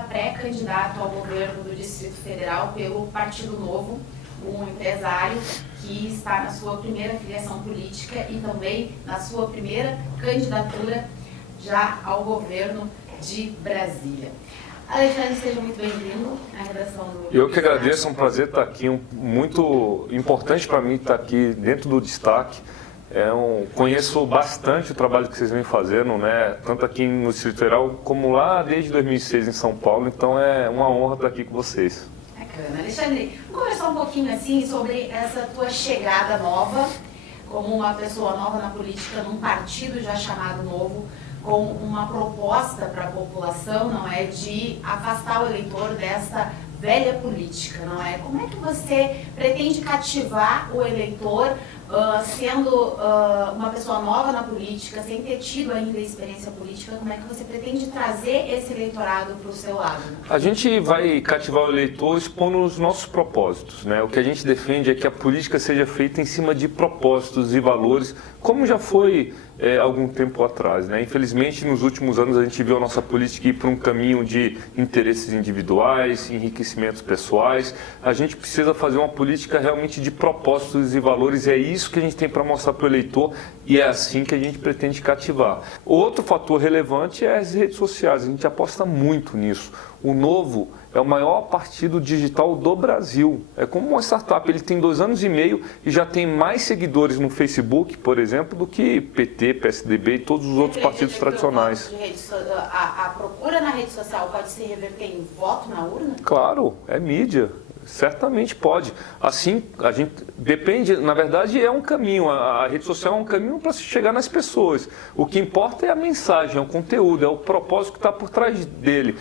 pré-candidato ao governo do Distrito Federal pelo Partido Novo, um empresário que está na sua primeira filiação política e também na sua primeira candidatura já ao governo de Brasília. Alexandre, seja muito bem-vindo à redação do... Eu que agradeço, é um prazer estar aqui, muito importante para mim estar aqui dentro do Destaque. Conheço bastante o trabalho que vocês vêm fazendo, né? Tanto aqui no Distrito Federal como lá desde 2006 em São Paulo, então é uma honra estar aqui com vocês. Bacana. Alexandre, vamos conversar um pouquinho assim sobre essa tua chegada nova, como uma pessoa nova na política, num partido já chamado Novo, com uma proposta para a população, não é, de afastar o eleitor dessa velha política, não é? Como é que você pretende cativar o eleitor, sendo uma pessoa nova na política, sem ter tido ainda experiência política? Como é que você pretende trazer esse eleitorado para o seu lado? A gente vai cativar o eleitor expondo os nossos propósitos, né? O que a gente defende é que a política seja feita em cima de propósitos e valores, como já foi algum tempo atrás, né? Infelizmente, nos últimos anos, a gente viu a nossa política ir para um caminho de interesses individuais, enriquecimentos pessoais. A gente precisa fazer uma política realmente de propósitos e valores, e é isso que a gente tem para mostrar para o eleitor, e é assim que a gente pretende cativar. Outro fator relevante é as redes sociais, a gente aposta muito nisso. O Novo é o maior partido digital do Brasil. É como uma startup, ele tem 2 anos e meio e já tem mais seguidores no Facebook, por exemplo, do que PT, PSDB e todos os outros partidos tradicionais. A procura na rede social pode se reverter em voto na urna? Claro, é mídia. Certamente pode. Assim, a gente depende, na verdade é um caminho, a rede social é um caminho para se chegar nas pessoas. O que importa é a mensagem, é o conteúdo, é o propósito que está por trás dele.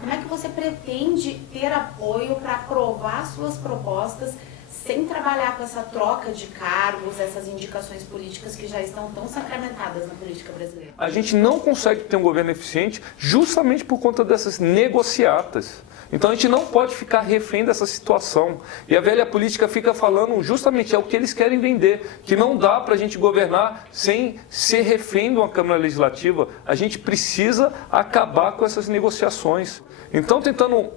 Como é que você pretende ter apoio para aprovar suas propostas sem trabalhar com essa troca de cargos, essas indicações políticas que já estão tão sacramentadas na política brasileira? A gente não consegue ter um governo eficiente justamente por conta dessas negociatas. Então a gente não pode ficar refém dessa situação. E a velha política fica falando justamente é o que eles querem vender, que não dá para a gente governar sem ser refém de uma Câmara Legislativa. A gente precisa acabar com essas negociações. Então, tentando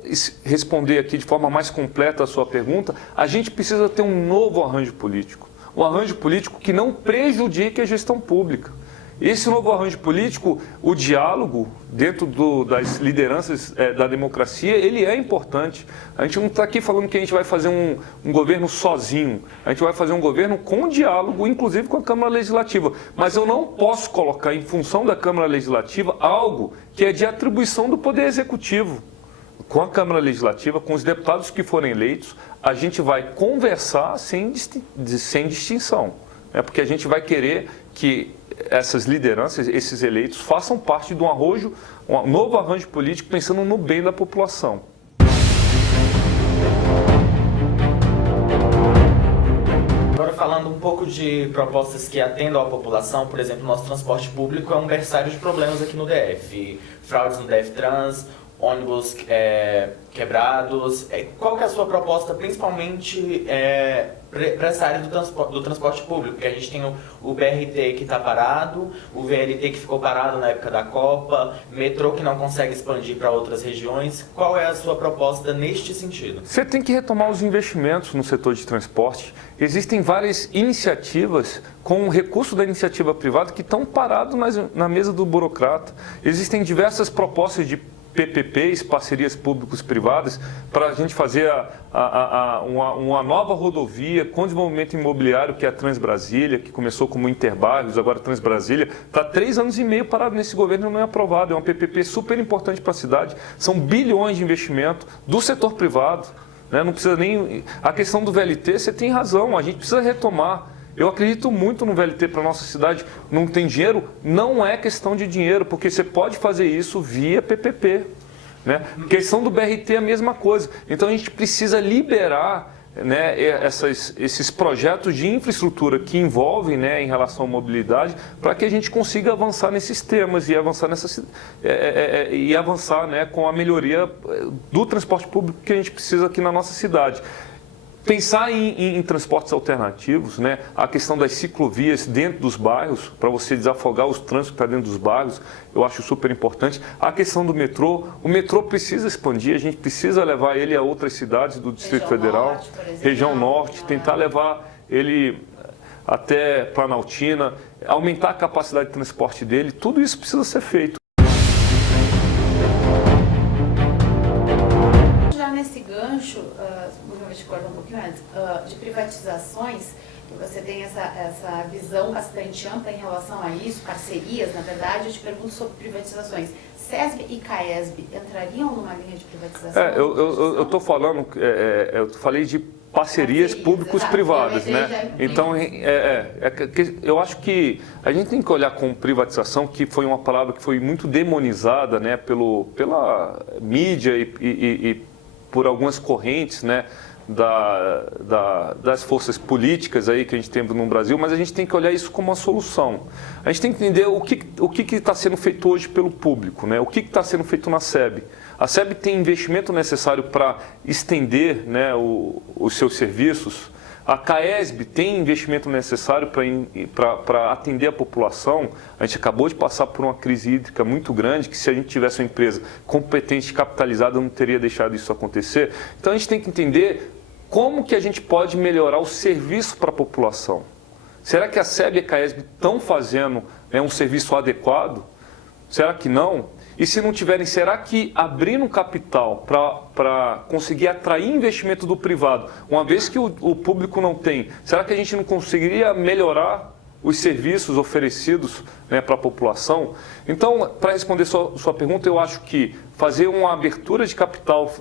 responder aqui de forma mais completa a sua pergunta, a gente precisa ter um novo arranjo político. Um arranjo político que não prejudique a gestão pública. Esse novo arranjo político, o diálogo dentro das lideranças da democracia, ele é importante. A gente não está aqui falando que a gente vai fazer um governo sozinho. A gente vai fazer um governo com diálogo, inclusive com a Câmara Legislativa. Mas eu não posso colocar em função da Câmara Legislativa algo que é de atribuição do Poder Executivo. Com a Câmara Legislativa, com os deputados que forem eleitos, a gente vai conversar sem distinção. Porque a gente vai querer que essas lideranças, esses eleitos, façam parte de um novo arranjo político pensando no bem da população. Agora falando um pouco de propostas que atendam à população, por exemplo, nosso transporte público é um berçário de problemas aqui no DF. Fraudes no DF Trans, ônibus quebrados. Qual que é a sua proposta, principalmente para essa área do transporte público? Porque a gente tem o BRT que está parado, o VLT que ficou parado na época da Copa, metrô que não consegue expandir para outras regiões. Qual é a sua proposta neste sentido? Você tem que retomar os investimentos no setor de transporte. Existem várias iniciativas com o recurso da iniciativa privada que estão parados na mesa do burocrata. Existem diversas propostas de PPPs, parcerias públicos-privadas, para a gente fazer uma nova rodovia com desenvolvimento imobiliário, que é a Transbrasília, que começou como Interbairros, agora Transbrasília. Está 3 anos e meio parado nesse governo e não é aprovado. É uma PPP super importante para a cidade. São bilhões de investimento do setor privado. Né? Não precisa nem... A questão do VLT, você tem razão, a gente precisa retomar. Eu acredito muito no VLT para a nossa cidade. Não tem dinheiro? Não é questão de dinheiro, porque você pode fazer isso via PPP. Né? Questão do BRT é a mesma coisa. Então a gente precisa liberar, né, esses projetos de infraestrutura que envolvem, né, em relação à mobilidade, para que a gente consiga avançar nesses temas e avançar, né, com a melhoria do transporte público que a gente precisa aqui na nossa cidade. Pensar em transportes alternativos, né? A questão das ciclovias dentro dos bairros, para você desafogar os trânsitos que está dentro dos bairros, eu acho super importante. A questão do metrô, o metrô precisa expandir, a gente precisa levar ele a outras cidades do Distrito Federal, Norte, por exemplo, região norte, tentar levar ele até Planaltina, aumentar a capacidade de transporte dele, tudo isso precisa ser feito. Nesse gancho, vou te cortar um pouquinho antes, de privatizações, que você tem essa visão bastante ampla em relação a isso, parcerias, na verdade, eu te pergunto sobre privatizações. CESB e CAESB entrariam numa linha de privatização? Eu estou falando, eu falei de parcerias públicos-privadas, né? Então, eu acho que a gente tem que olhar com privatização, que foi uma palavra que foi muito demonizada, né, pela mídia e por algumas correntes, né, das forças políticas aí que a gente tem no Brasil, mas a gente tem que olhar isso como uma solução. A gente tem que entender o que está sendo feito hoje pelo público, né? O que está sendo feito na SEB. A SEB tem investimento necessário para estender, né, os seus serviços. A CAESB tem investimento necessário para atender a população. A gente acabou de passar por uma crise hídrica muito grande, que se a gente tivesse uma empresa competente e capitalizada, não teria deixado isso acontecer. Então a gente tem que entender como que a gente pode melhorar o serviço para a população. Será que a SEB e a CAESB estão fazendo um serviço adequado? Será que não? E se não tiverem, será que abrindo capital para conseguir atrair investimento do privado, uma vez que o público não tem, será que a gente não conseguiria melhorar os serviços oferecidos, né, para a população? Então, para responder sua pergunta, eu acho que fazer uma abertura de capital,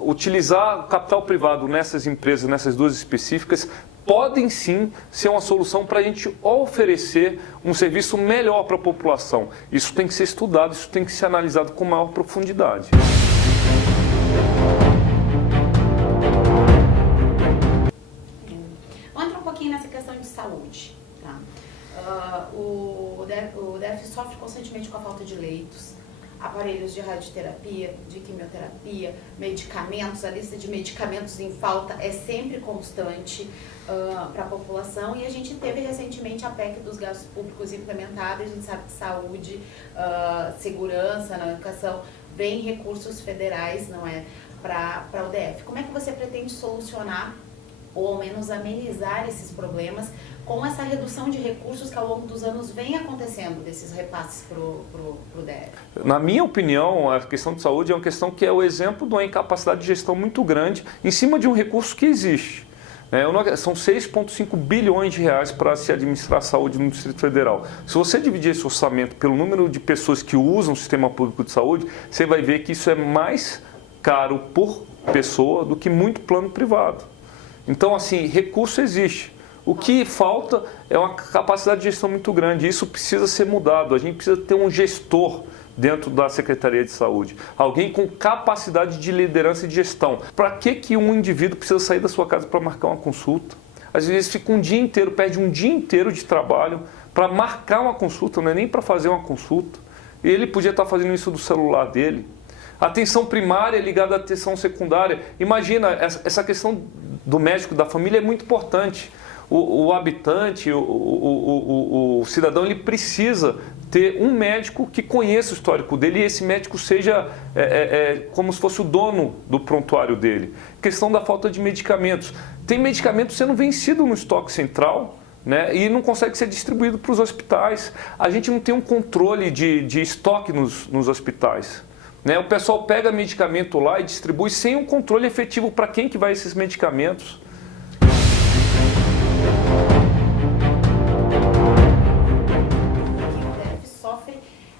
utilizar capital privado nessas empresas, nessas duas específicas, podem sim ser uma solução para a gente oferecer um serviço melhor para a população. Isso tem que ser estudado, isso tem que ser analisado com maior profundidade. Vamos entrar um pouquinho nessa questão de saúde. Tá? O DF sofre constantemente com a falta de leitos, aparelhos de radioterapia, de quimioterapia, medicamentos. A lista de medicamentos em falta é sempre constante para a população, e a gente teve recentemente a PEC dos gastos públicos implementada. A gente sabe que saúde, segurança na educação, vem recursos federais, não é, para o DF. Como é que você pretende solucionar ou ao menos amenizar esses problemas com essa redução de recursos que ao longo dos anos vem acontecendo, desses repasses para o DF? Na minha opinião, a questão de saúde é uma questão que é o exemplo de uma incapacidade de gestão muito grande em cima de um recurso que existe. São 6,5 bilhões de reais para se administrar a saúde no Distrito Federal. Se você dividir esse orçamento pelo número de pessoas que usam o sistema público de saúde, você vai ver que isso é mais caro por pessoa do que muito plano privado. Então, assim, recurso existe. O que falta é uma capacidade de gestão muito grande. Isso precisa ser mudado. A gente precisa ter um gestor dentro da Secretaria de Saúde. Alguém com capacidade de liderança e de gestão. Para que um indivíduo precisa sair da sua casa para marcar uma consulta? Às vezes fica um dia inteiro, perde um dia inteiro de trabalho para marcar uma consulta, não é nem para fazer uma consulta. E ele podia estar fazendo isso do celular dele. A atenção primária ligada à atenção secundária. Imagina, essa questão do médico da família é muito importante. O habitante, o cidadão, ele precisa ter um médico que conheça o histórico dele e esse médico seja como se fosse o dono do prontuário dele. Questão da falta de medicamentos. Tem medicamento sendo vencido no estoque central, né, e não consegue ser distribuído para os hospitais. A gente não tem um controle de estoque nos hospitais. Né? O pessoal pega medicamento lá e distribui sem um controle efetivo para quem que vai esses medicamentos.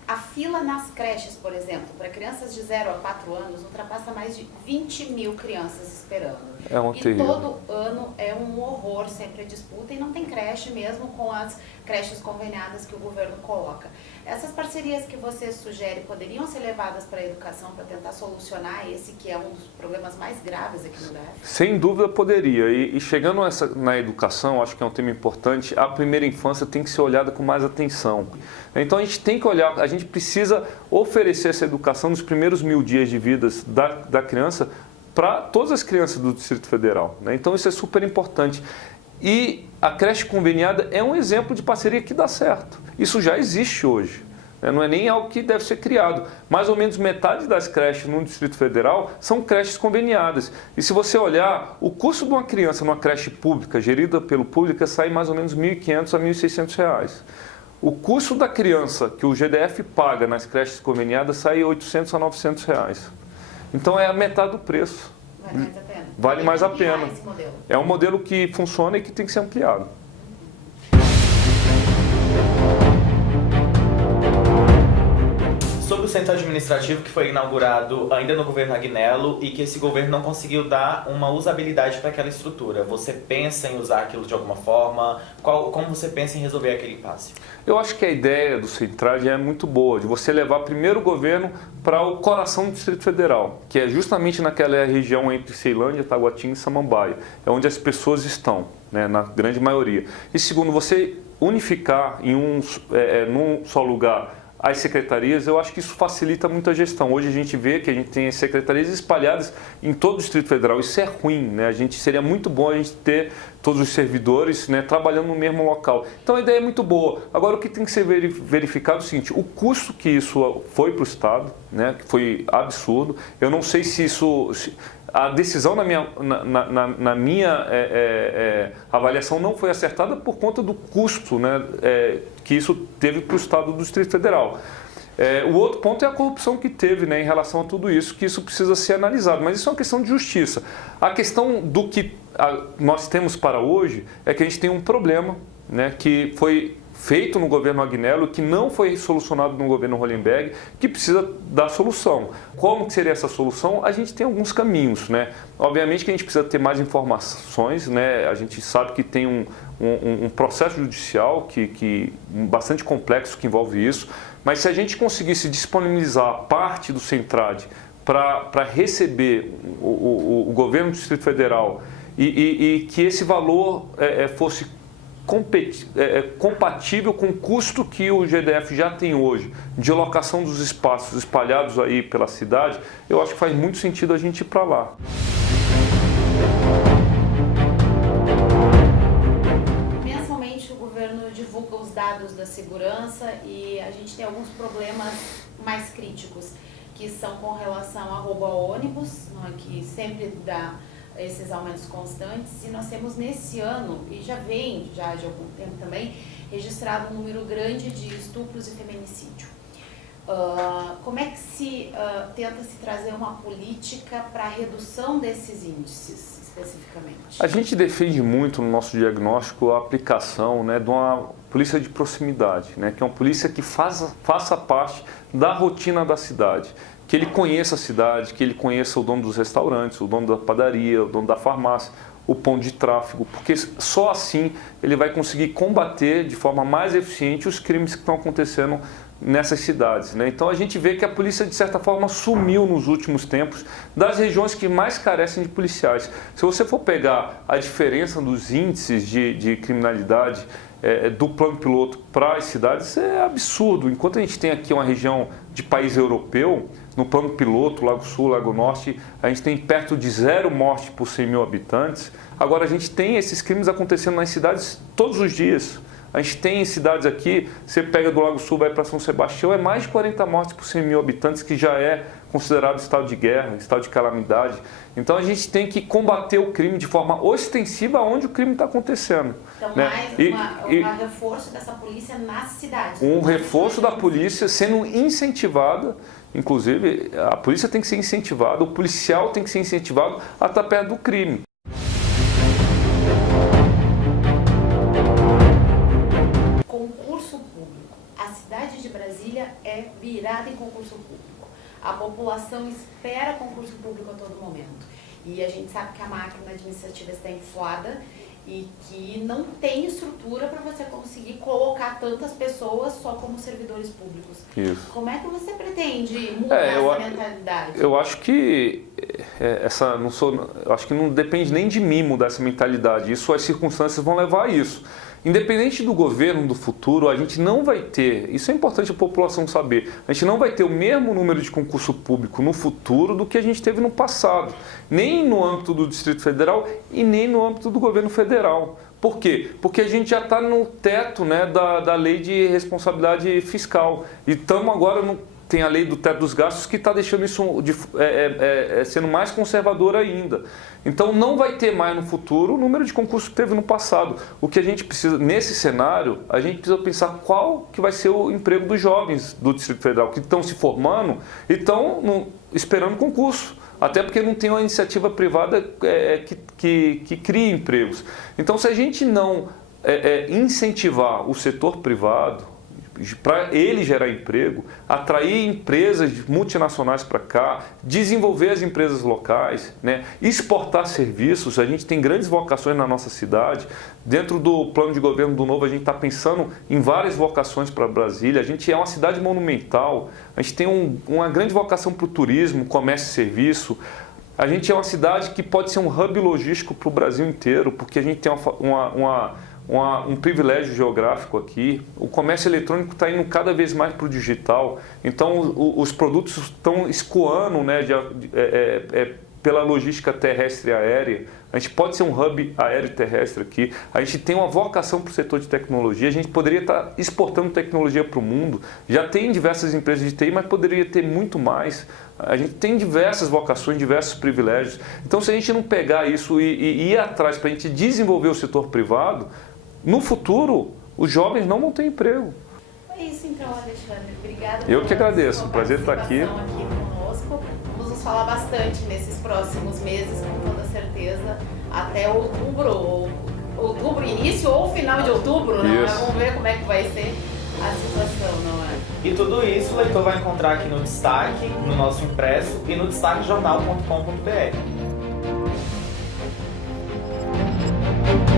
A fila nas creches, por exemplo, para crianças de 0 a 4 anos, ultrapassa mais de 20 mil crianças esperando. É um terrível. Todo ano é um horror sempre a disputa, e não tem creche mesmo com as creches conveniadas que o governo coloca. Essas parcerias que você sugere poderiam ser levadas para a educação para tentar solucionar esse que é um dos problemas mais graves aqui no DF? Sem dúvida poderia. E chegando na educação, acho que é um tema importante, a primeira infância tem que ser olhada com mais atenção. Então a gente tem que olhar, a gente precisa oferecer essa educação nos primeiros 1000 dias de vida da criança para todas as crianças do Distrito Federal, né? Então isso é super importante. E a creche conveniada é um exemplo de parceria que dá certo. Isso já existe hoje, né? Não é nem algo que deve ser criado. Mais ou menos metade das creches no Distrito Federal são creches conveniadas. E se você olhar, o custo de uma criança numa creche pública, gerida pelo público, sai mais ou menos R$ 1.500 a R$ 1.600. O custo da criança que o GDF paga nas creches conveniadas sai R$ 800 a R$ 900. Então é a metade do preço. Vale mais a pena. Vale mais a pena. Esse modelo. É um modelo que funciona e que tem que ser ampliado. Sobre o centro administrativo que foi inaugurado ainda no governo Agnello e que esse governo não conseguiu dar uma usabilidade para aquela estrutura, você pensa em usar aquilo de alguma forma? Como você pensa em resolver aquele impasse? Eu acho que a ideia do Centrade é muito boa, de você levar primeiro o governo para o coração do Distrito Federal, que é justamente naquela região entre Ceilândia, Taguatinga e Samambaia, é onde as pessoas estão, né, na grande maioria. E segundo, você unificar em num só lugar as secretarias, eu acho que isso facilita muito a gestão. Hoje a gente vê que a gente tem secretarias espalhadas em todo o Distrito Federal. Isso é ruim, né? Seria muito bom a gente ter todos os servidores, né, trabalhando no mesmo local. Então a ideia é muito boa. Agora o que tem que ser verificado é o seguinte, o custo que isso foi para o Estado, né, que foi absurdo. Eu não sei se isso... A decisão na minha avaliação não foi acertada por conta do custo, né, que isso teve para o Estado do Distrito Federal. O outro ponto é a corrupção que teve, né, em relação a tudo isso, que isso precisa ser analisado. Mas isso é uma questão de justiça. A questão do que nós temos para hoje é que a gente tem um problema, né, que foi feito no governo Agnello, que não foi solucionado no governo Hollenberg, que precisa dar solução. Como que seria essa solução? A gente tem alguns caminhos, né? Obviamente que a gente precisa ter mais informações, né? A gente sabe que tem um processo judicial bastante complexo que envolve isso, mas se a gente conseguisse disponibilizar parte do Centrade para receber o governo do Distrito Federal e que esse valor fosse compatível com o custo que o GDF já tem hoje de alocação dos espaços espalhados aí pela cidade, eu acho que faz muito sentido a gente ir para lá. Mensalmente o governo divulga os dados da segurança e a gente tem alguns problemas mais críticos, que são com relação a roubo a ônibus, que sempre dá esses aumentos constantes, e nós temos nesse ano, e já de algum tempo também, registrado um número grande de estupros e feminicídio. Como é que se tenta se trazer uma política para a redução desses índices, especificamente? A gente defende muito no nosso diagnóstico a aplicação, né, de uma polícia de proximidade, né, que é uma polícia que faça parte da rotina da cidade. Que ele conheça a cidade, que ele conheça o dono dos restaurantes, o dono da padaria, o dono da farmácia, o ponto de tráfego, porque só assim ele vai conseguir combater de forma mais eficiente os crimes que estão acontecendo nessas cidades, né? Então a gente vê que a polícia de certa forma sumiu nos últimos tempos das regiões que mais carecem de policiais. Se você for pegar a diferença dos índices de criminalidade do plano piloto para as cidades, é absurdo. Enquanto a gente tem aqui uma região de país europeu, no plano piloto, Lago Sul, Lago Norte, a gente tem perto de 0 mortes por 100 mil habitantes. Agora a gente tem esses crimes acontecendo nas cidades todos os dias. A gente tem cidades aqui, você pega do Lago Sul, vai para São Sebastião, é mais de 40 mortes por 100 mil habitantes, que já é considerado estado de guerra, estado de calamidade. Então a gente tem que combater o crime de forma ostensiva onde o crime está acontecendo. Então, né? mais um reforço dessa polícia nas cidades. Um reforço da polícia sendo incentivada, inclusive a polícia tem que ser incentivada, o policial tem que ser incentivado a estar perto do crime. Concurso público. A cidade de Brasília é virada em concurso público. A população espera concurso público a todo momento. E a gente sabe que a máquina administrativa está inflada e que não tem estrutura para você conseguir colocar tantas pessoas só como servidores públicos. Isso. Como é que você pretende mudar essa mentalidade? Eu acho que eu acho que não depende nem de mim mudar essa mentalidade. Isso, as circunstâncias vão levar a isso. Independente do governo do futuro, a gente não vai ter, isso é importante a população saber, a gente não vai ter o mesmo número de concurso público no futuro do que a gente teve no passado, nem no âmbito do Distrito Federal e nem no âmbito do governo federal. Por quê? Porque a gente já está no teto, né, da lei de responsabilidade fiscal e estamos agora tem a lei do teto dos gastos que está deixando isso sendo mais conservador ainda. Então não vai ter mais no futuro o número de concursos que teve no passado. O que a gente precisa, nesse cenário, a gente precisa pensar qual que vai ser o emprego dos jovens do Distrito Federal, que estão se formando e estão esperando concurso. Até porque não tem uma iniciativa privada que crie empregos. Então se a gente não incentivar o setor privado, para ele gerar emprego, atrair empresas multinacionais para cá, desenvolver as empresas locais, né? Exportar serviços. A gente tem grandes vocações na nossa cidade. Dentro do plano de governo do Novo, a gente está pensando em várias vocações para Brasília. A gente é uma cidade monumental, a gente tem uma grande vocação para o turismo, comércio e serviço. A gente é uma cidade que pode ser um hub logístico para o Brasil inteiro, porque a gente tem um privilégio geográfico aqui. O comércio eletrônico está indo cada vez mais para o digital, então os produtos estão escoando, né, pela logística terrestre e aérea. A gente pode ser um hub aéreo e terrestre aqui. A gente tem uma vocação para o setor de tecnologia. A gente poderia estar exportando tecnologia para o mundo. Já tem diversas empresas de TI, mas poderia ter muito mais. A gente tem diversas vocações, diversos privilégios. Então, se a gente não pegar isso e ir atrás para a gente desenvolver o setor privado, no futuro, os jovens não vão ter emprego. É isso então, Alexandre. Obrigada. Eu que agradeço. Um prazer estar aqui. Conosco. Vamos nos falar bastante nesses próximos meses, com toda certeza, até outubro, início ou final de outubro, não é? Vamos ver como é que vai ser a situação, não é? E tudo isso o leitor vai encontrar aqui no destaque, no nosso impresso e no destaquejornal.com.br.